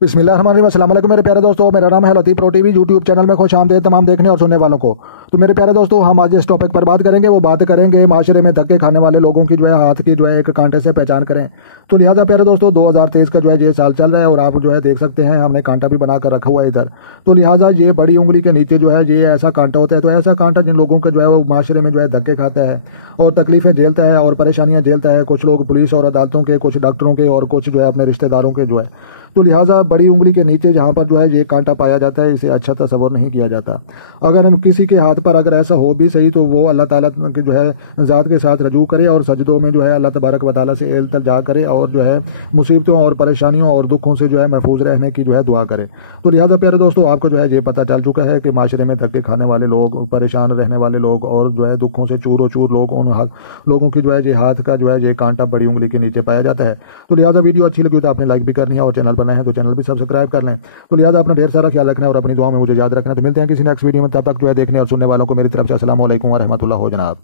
बिस्मिल्लाहिर्रहमानिर्रहीम। अस्सलाम वालेकुम मेरे प्यारे दोस्तों, मेरा नाम है लतीफ़ प्रो टीवी यूट्यूब चैनल में खुश आमदीद तमाम देखने और सुनने वालों को। तो मेरे प्यारे दोस्तों, हम आज इस टॉपिक पर बात करेंगे। वो बात करेंगे माशरे में धक्के खाने वाले लोगों की हाथ की एक कांटे से पहचान करें। तो लिहाजा प्यारे दोस्तों, 2023 का ये साल चल रहा है और आप देख सकते हैं हमने कांटा भी बना कर रखा हुआ है इधर। तो लिहाजा ये बड़ी उंगली के नीचे ये ऐसा कांटा होता है। तो ऐसा कांटा जिन लोगों का वो माशरे में धक्के खाता है और तकलीफें झेलता है और परेशानियां झेलता है। कुछ लोग पुलिस और अदालतों के, कुछ डॉक्टरों के और कुछ अपने रिश्तेदारों के तो लिहाजा बड़ी उंगली के नीचे जहाँ पर ये कांटा पाया जाता है, इसे अच्छा तस्वर नहीं किया जाता। अगर हम किसी के हाथ पर अगर ऐसा हो भी सही तो वो अल्लाह ताला के ज़ात के साथ रजू करे और सजदों में अल्लाह तबारक व तआला से इल्तिजा करे और मुसीबतों और परेशानियों और दुखों से महफूज रहने की दुआ करे। तो लिहाजा प्यारे दोस्तों, आपको ये पता चल चुका है कि माशरे में धक्के खाने वाले लोग, परेशान रहने वाले लोग और दुखों से चूर चूर लोग, उन लोगों की ये हाथ का ये कांटा बड़ी उंगली के नीचे पाया जाता है। तो लिहाजा वीडियो अच्छी लगी तो आपने लाइक भी करनी है और चैनल पर नए हैं तो चैनल भी सब्सक्राइब कर लें। तो लिहाजा अपना ढेर सारा ख्याल रखना है और अपनी दुआ में मुझे याद रखना। तो मिलते हैं किसी नेक्स्ट वीडियो में, तब तक देखने और सुनने वालों को मेरी तरफ से अस्सलाम वालेकुम व रहमतुल्लाह हो जनाब।